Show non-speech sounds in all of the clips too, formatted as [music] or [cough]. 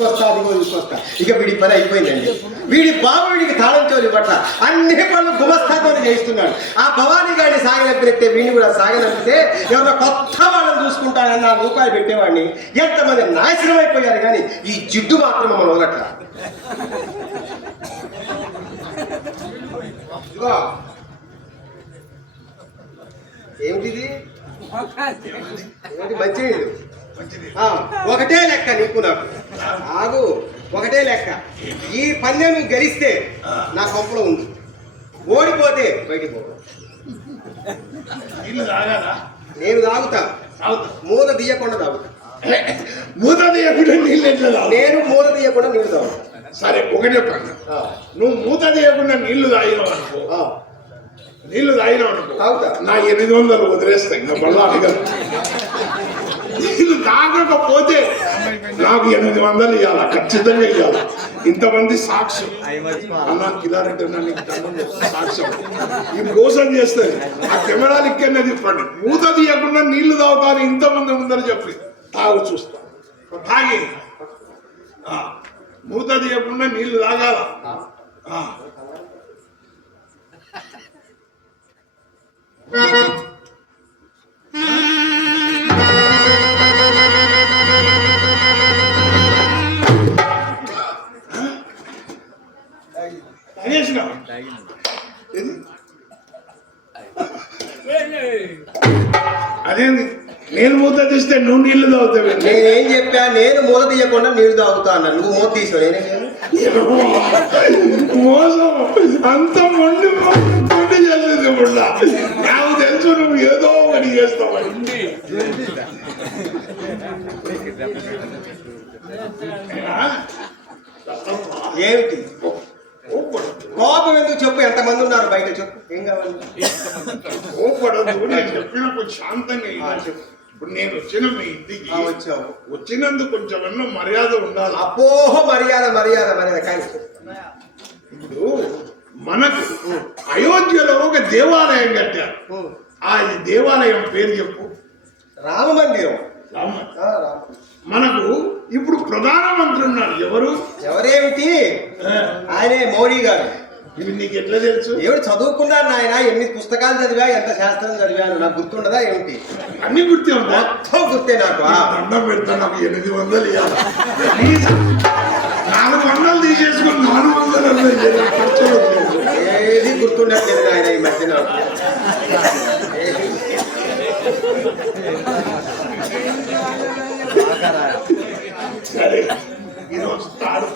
అదిగో ఇక వీడి పని అయిపోయిందండి. వీడి బాబు వీడికి తాళం పట్ల అన్ని పనులు గుమస్తాతో చేయిస్తున్నాడు. ఆ భవానీ గారిని సాగనంపితే వీడిని కూడా సాగనంపితే ఎవరో కొత్త వాళ్ళని చూసుకుంటానని నా రూపాయలు పెట్టేవాడిని. ఎంతమంది నాశనం అయిపోయారు కానీ ఈ జిడ్డు మాత్రం మనం వదలట్ల. ఏమిటిది? ఆ, ఒకటే లెక్క నీకు నాకు. ఆగు ఒకటే లెక్క. ఈ పందెం నువ్వు గెలిస్తే నా కొంపలో ఉంది. ఓడిపోతే బయటికి పో. నేను తాగుతా. మూత తీయకుండా తాగుతా. మూత తీయకుండా నీళ్ళు ఎట్లా తాగు నేను మూత తీయకుండా నీళ్ళు తాగుతా. సరే ఒకటే ఆ, నువ్వు మూత తీయకుండా నీళ్ళు తాగినావు అనుకో. నీళ్ళు తాగినావు అనుకో. తాగుతా. నా ఎనిమిది వందలు వదిలేస్తా ఇంకా మళ్ళా తాగకపోతే నాకు ఎనిమిది వందలు ఇవ్వాల ఖచ్చితంగా ఇవ్వాలి ఇంతమంది సాక్ష్యం అన్నా కిలారెడ్డి సాక్ష్యం ఈ మోసం చేస్తుంది ఆ కెమెరాలు ఇక్కడనే తిప్పండి మూత తీయకుండా నీళ్ళు తాగుతారు ఇంతమంది ముందర చెప్పి. తాగు చూస్తా. తాగి. మూత తీయకుండా నీళ్ళు తాగాల? Thank you. అదేంది? నేను మూత తీస్తే నువ్వు నీళ్ళు తాగుతావు నేనేం చెప్పా? నేను మూత తీయకుండా నీళ్ళు తాగుతా అన్నా. నువ్వు మూత తీసావు నేనే మోసం. అంత మొండి మొండి చేసేది ముండ నాకు తెలుసు నువ్వు ఏదో ఒకటి చేస్తావని ఏమిటి? కోపం ఎందుకు చెప్పు? ఎంతమంది ఉన్నారు? బయట చెప్పు. ఏం కావాలి? కోపడదు. నేను చెప్పినప్పుడు శాంతంగా. చెప్పు. ఇప్పుడు నేను వచ్చిన మీ ఇంటికి ఆ, వచ్చావు. వచ్చినందుకు కొంచెం ఎన్నో మర్యాద ఉండాలి? అపోహ మర్యాద మర్యాద మర్యాద. కానీ ఇప్పుడు మనకు అయోధ్యలో ఒక దేవాలయం కట్టారు. ఆ ఈ దేవాలయం పేరు చెప్పు. రామ మందిరం రామ. ఆ, రామ. మనకు ఇప్పుడు ప్రధానమంత్రి ఉన్నారు. ఎవరు? ఎవరేమిటి? ఆయనే మోడీ గారు. ఇవి నీకు ఎట్లా తెలుసు? ఏమిటి చదువుకున్నాను నాయన? ఎన్ని పుస్తకాలు చదివా? ఎంత శాస్త్రం చదివాను నాకు గుర్తుండదా ఏమిటి? అన్ని గుర్తే ఉందా? మొత్తం గుర్తే నాకు. దండం పెడతా నాకు ఎనిమిది వందలు ఇవ్వాలి నాలుగు వందలు తీసేసుకుని నాలుగు వందలు. ఏది గుర్తుండట్లేదు నాయన ఈ మధ్య నాకు ఏది? సరే. ఈరోజు తాడు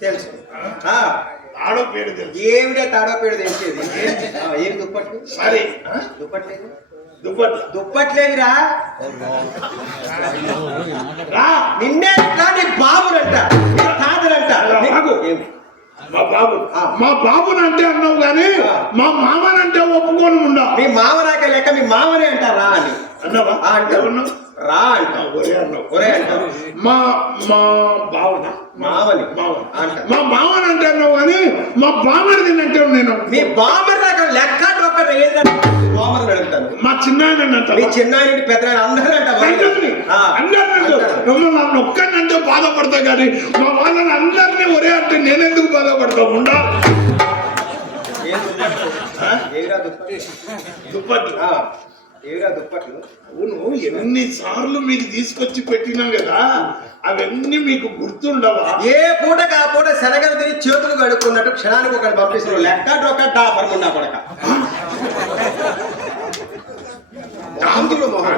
తెలుసు. తాడో పేరు తెలుసు. ఏమిటే తాడో పేడు తెలిసేది? ఏమి దుప్పట్లు? సరే? దుప్పట్లేదు. దుప్పట్లు. దుప్పట్లేదురా. రా. నిన్నే రా నీ బాబునంట. నీ తాతనంట. ఏమి? మా బాబు. మా బాబునంటే అన్నావు కానీ. మా మామనంటే ఒప్పుకొని ఉండా మీ మామనాక లెక్క మీ మామనే అంటారా అని. అన్నావా? ఆ అంటావు. ఏమన్నావు? రా అంటావు. ఒరే అన్నావు ఒరే అంటావు. మా మా బావన? మామని. మావన అంట. మా బావన అంటే అన్నావు కానీ మా బామని అంటే నేను. మీ బామర్ లెక్క అడుగుతాను మా చిన్న పెద్ద అందరూ అంటారు. మమ్మల్ని ఒక్కనంటే బాధపడతా కానీ మా వాళ్ళని అందరినీ ఒరే అంటే నేనెందుకు బాధపడతా ఉండా? ఆ? ఏవిరా దుప్పట్లు? అవును ఎన్ని సార్లు మీకు తీసుకొచ్చి పెట్టినాం కదా అవన్నీ మీకు గుర్తుండవా ఏ పూటకి ఆ పూట శనగలు తిని చేతులు కడుక్కున్నట్టు క్షణానికి ఒకటి పంపిస్తున్నాడు లెక్క డొక్క డాపర్ ఉన్నా కొడక మొహం?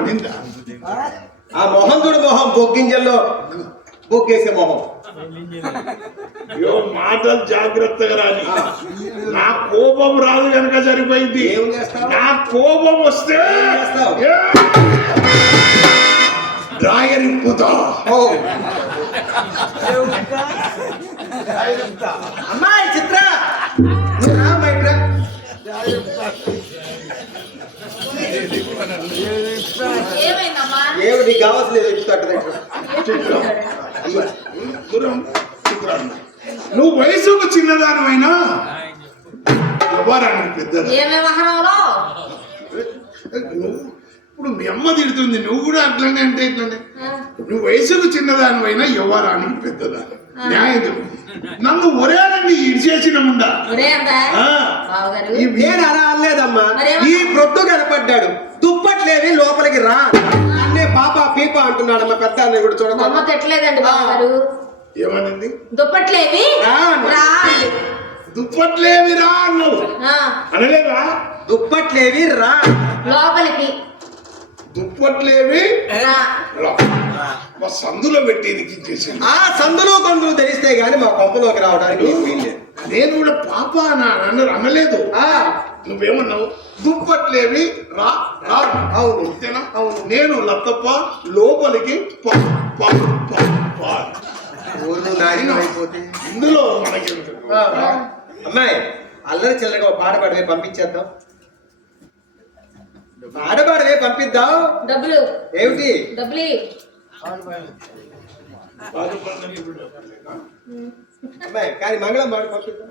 ఆ మొహంతుడు మొహం బొగ్గింజల్లో బొగ్గేసే మొహం [laughs] మాటలు జాగ్రత్తగా రాని నా కోపం రాదు కనుక సరిపోయింది ఏం చేస్తావు? నా కోపం వస్తే ఏం చేస్తావు? ఏ! డ్రాయర్ ఇప్పుతా ఓ. అమ్మాయి చిత్ర. ఏమైందమ్మా ఏమి నీకు కావాల్సింది ఏదో నువ్వు వయసు ఒక చిన్నదానమైనా వ్యవహారానికి పెద్ద ఇప్పుడు మీ అమ్మ తిడుతుంది నువ్వు కూడా అట్లనే అంటే ఇట్లనే. నువ్వు వయసుకు చిన్నదానివైనా ఎవరాని పెద్దదా? న్యాయం నన్ను ఒరేనండి ఇడిచేసిన ముండా? నేను అలా అనలేదమ్మా. ఈ ప్రొద్దు కనపడ్డాడు. దుప్పట్లేవి లోపలికి రా. అన్నే పాప పీప అంటున్నాడమ్మా పెద్ద అన్నీ కూడా చూడకుండా. ఏమనింది? దుప్పట్లేవి రా దుప్పట్లేవి రా అన్ను అనలేదా? దుప్పట్లేవి రా. లోపలికి. దుప్పట్లేవి రా. మా సందులో పెట్టేది కించేసాను ఆ సందులో కొందరు తెలిస్తే గాని మా కొంపలోకి రావడానికి నేను కూడా పాప నన్ను అనలేదు. నువ్వేమన్నావు? దుప్పట్లేవి రా రా. అవును. అవును. నేను లత్తప్ప లోపలికి పా పా పా. ఇందులో అమ్మాయి అల్లరి చిల్లరగా ఒక పాట పాడవే పంపించేద్దాం. పాట పాడవే పంపిద్దాం. డబ్బులు. ఏమిటి? అమ్మాయి కానీ మంగళం పాడు పంపిద్దాం.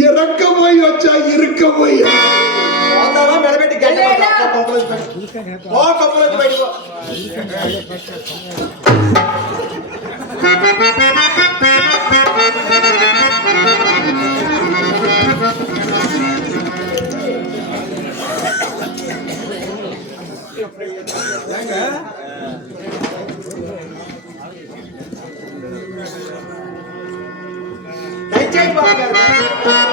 இறக்க போய் வச்சா இருக்க போய். Thank you.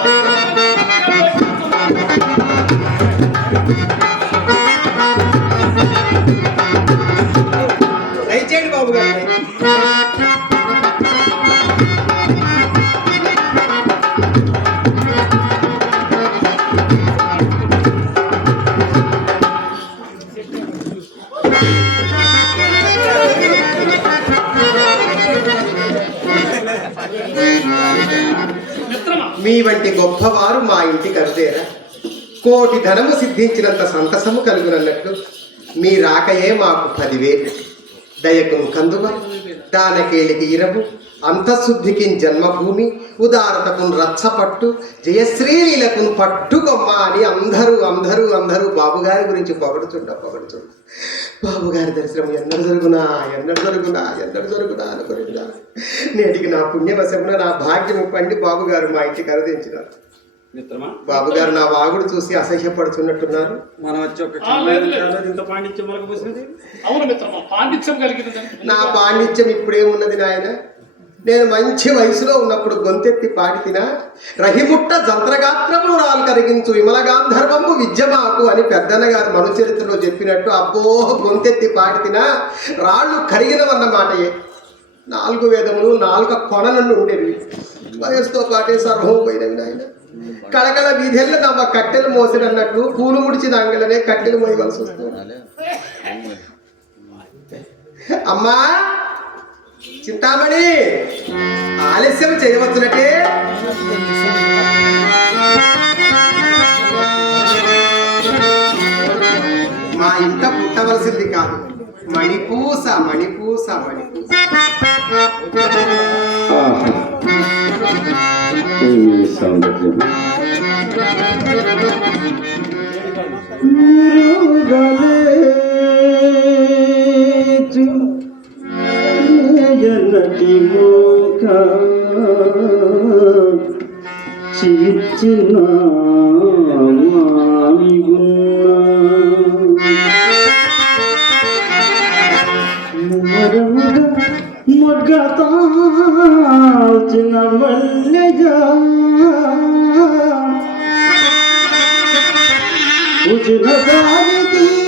కోటి ధనము సిద్ధించినంత సంతసము కలుగునన్నట్లు మీ రాకయే మాకు పదివేలు. దయకు కందువ దానకేలికి ఇరవు అంతఃశుద్ధికి జన్మభూమి ఉదారతకు రచ్చపట్టు జయశ్రీలీలకు పట్టుకొమ్మ అని అందరూ అందరూ అందరూ బాబుగారి గురించి పొగడుచుండ పొగడుచుండ బాబుగారి దర్శనం ఎన్నడు జరుగునా ఎన్నడు జరుగునా ఎన్నడు జరుగునా అనుకుని నేటికి నా పుణ్యవశమున నా భాగ్యము పండి బాబుగారు మా ఇంటికి అరదించినారు మిత్రమా? బాబుగారు నా వాగుడు చూసి అసహ్యపడుతున్నట్టున్నారు. మనం వచ్చి ఒక ఇంత పాండిత్యం మనకు పోసినది అవును మిత్రమా పాండిత్యం కలిగింది నా పాండిత్యం ఇప్పుడేమున్నది నాయన. నేను మంచి వయసులో ఉన్నప్పుడు గొంతెత్తి పాడితినా రహిముట్ట జంత్రగాత్రము రాలు కరిగించు విమల గాంధర్వము విద్య మాకు అని పెద్దన్న గారు మనుచరిత్రలో చెప్పినట్టు అబ్బో గొంతెత్తి పాడితినా రాళ్ళు కరిగినవన్నమాటయే. నాలుగు వేదములు నాలుగు కొననన్ను ఉండేవి. వయసుతో పాటే సర్వం పోయినవి నాయన. కళకళ వీధిలో తమ కట్టెలు మోసినన్నట్టు పూలు ముడిచి దాంగలనే కట్టెలు మోయవలసి వస్తుంది. అమ్మా చింతామణి ఆలస్యం చేయవచ్చునటే మా ఇంట పుట్టవలసింది కాదు. మణిపూస మణిపూస మణిపూస సౌందర్యం జనటి మల్లెగా ఉచిన దారి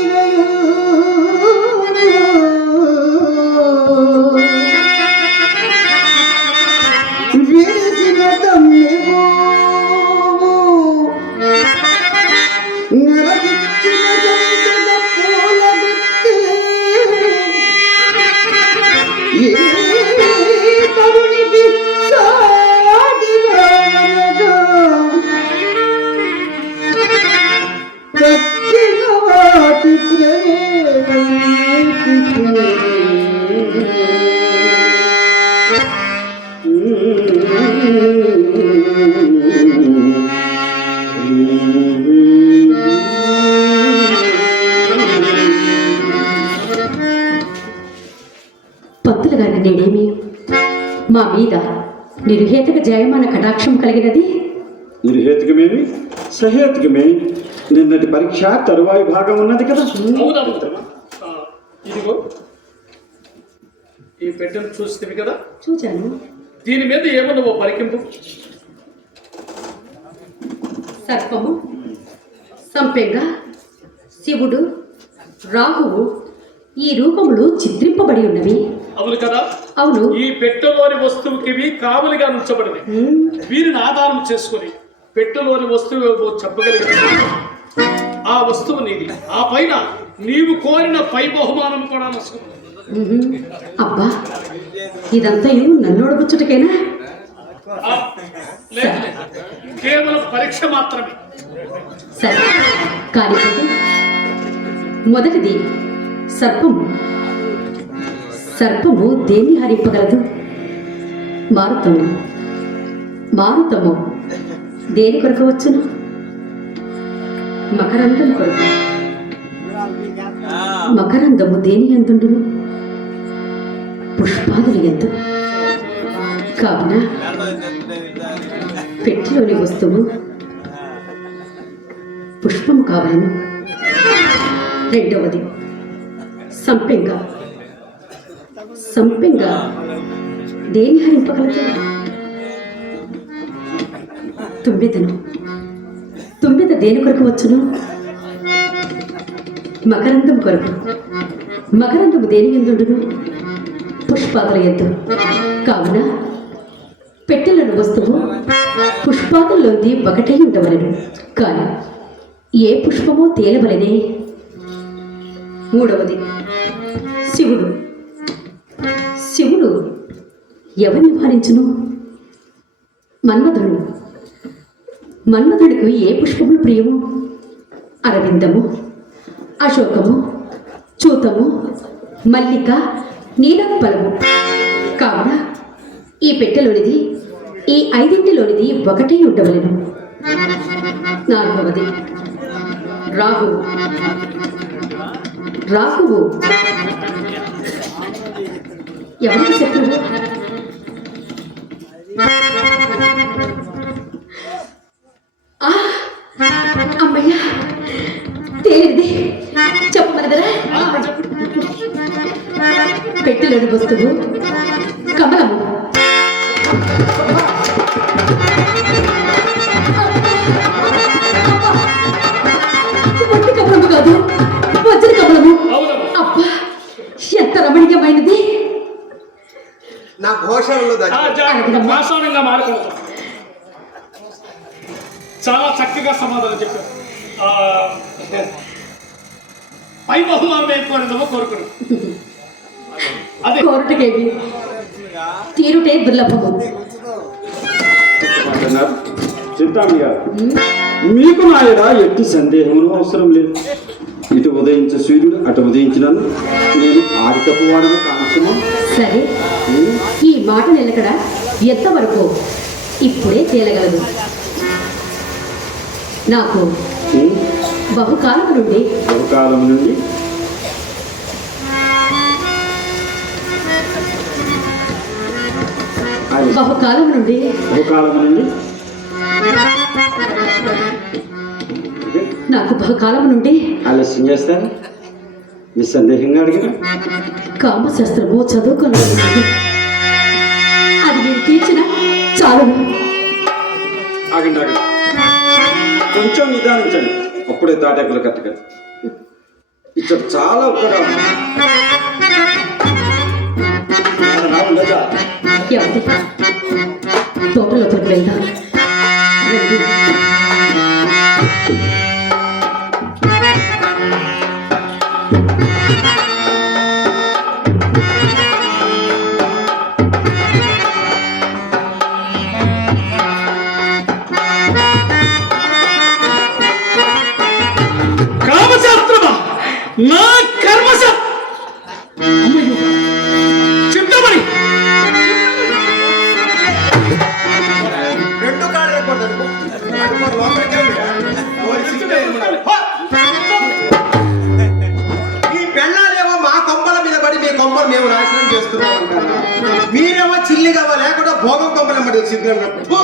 తరువాయి భాగం ఉన్నది కదా. ఇదిగో. ఈ పెట్టెను చూస్తే కదా? చూచాను దీని మీద ఏమన్నా ఓ పరికింపు? సర్పము సంపెంగ శివుడు రాహువు ఈ రూపములు చిత్రింపబడి ఉన్నవి. అవును కదా? అవును. ఈ పెట్టెలోని వస్తువుకి కావలిగా ఉంచబడినవి. వీరిని ఆధారం చేసుకొని పెట్టెలోని వస్తువు చెప్పగలిగిన ఆ వస్తువు నీది. ఆ పైన నీవు కోరిన పై బహుమానం కూడా నష్టం. అబ్బా ఇదంతా నన్ను అడుగుచ్చుటకేనా. కేవలం పరీక్ష మాత్రమే. సరే కానివ్వండి మొదటిది సర్పము సర్పము దేన్ని హరింపగలదు? మారుతము. మారుతము దేని కొరకు వచ్చును? మకరందం కొరకు మకరందము దేని ఎందుండును పుష్పాదులు ఎందు కావున పెట్టిలోని వస్తువు పుష్పము కావలను. రెండవది సంపెంగ. సంపెంగ దేని హరింపగలదు? తుమ్మిదను. దేని కొరకు వచ్చును? మకరందం కొరకు. మకరంతము దేని ఎందుండును? పుష్పాదుల ఎందు. కావున పెట్టెలను వస్తువు పుష్పాదుల్లోది ఒకటే ఉండవలను. కానీ ఏ పుష్పమో తేలవలనే. మూడవది శివుడు. శివుడు ఎవరిని భారించును మన్మధుడు. మన్మధుడికి ఏ పుష్పములు ప్రియము? అరవిందము అశోకము చూతము మల్లిక నీలఫలము కావున ఈ పెట్టెలోనిది ఈ ఐదింటిలోనిది ఒకటే ఉండవలను. నాలుగవది రాహు రాహువు. ఎవరి శత్రువు? పెట్టెలోని వస్తువు. కమలము. వట్టి కమలము కాదు వజ్ర కమలము. అవునమ్మా. అబ్బా ఎంత రమణీయమైనది. నా ఘోషణలో. పాషాణంగా మారుకుంటాం చాలా చక్కగా సమాధానం చెప్పారు. ఆ, పై బహుమానం ఏం కోరిందో అదే. కోరుటకేవి? తీరుటే దుర్లభము అంటున్నారు చింతామణి గారు మీకు నా ఎడ ఎట్టి సందేహమును అవసరం లేదు. ఇటు ఉదయించే సూర్యుడు అటు ఉదయించినను నేను ఆరితపు వాడను కానసమా. సరే. ఈ మాట నిలకడ ఎంతవరకు ఇప్పుడే తేలగలదు నాకు బహుకాలం నుండి బహుకాలం నుండి బహుకాలం నుండి బహుకాలం నుండి? నాకు బహుకాలం నుండి ఆలస్యం చేస్తారా? నిస్సందేహంగా అడిగిన? కామశాస్త్రము చదువుకోలేదు అది మీరు తీర్చిన చాలు ఆగండి ఆగండి. కొంచెం నిదానించండి. అప్పుడే తాటాకులు కట్టకండి. ఇక్కడ చాలా ఉండదా எவதிப்பா தோட்டல போட்டு வைதான் పడి మేము నాశనం చేస్తున్నాం మీరేమో చిల్లి కవ్వ లేకుండా భోగం కొంపల మీద సిగ్గులు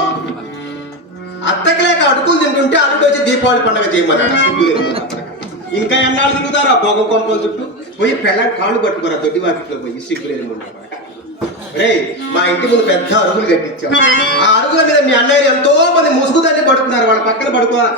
అత్తకి లేక అడుగులు తింటుంటే అల్లుడు వచ్చి దీపావళి పండుగ చేయమన్నాడు సిగ్గులేదు ఇంకా ఎన్నాళ్ళు ఆ భోగం కొంపల చుట్టూ? పోయి పెళ్ళ కాళ్ళు పట్టుకోరా దొడ్డి వాకిట్లో పోయి సిగ్గులేదు రే మా ఇంటి ముందు పెద్ద అరుగులు కట్టించాం. ఆ అరుగుల మీద మీ అన్నయ్య ఎంతో మంది ముసుగుదాన్ని పడుతున్నారు వాళ్ళ పక్కన పడుకోరా.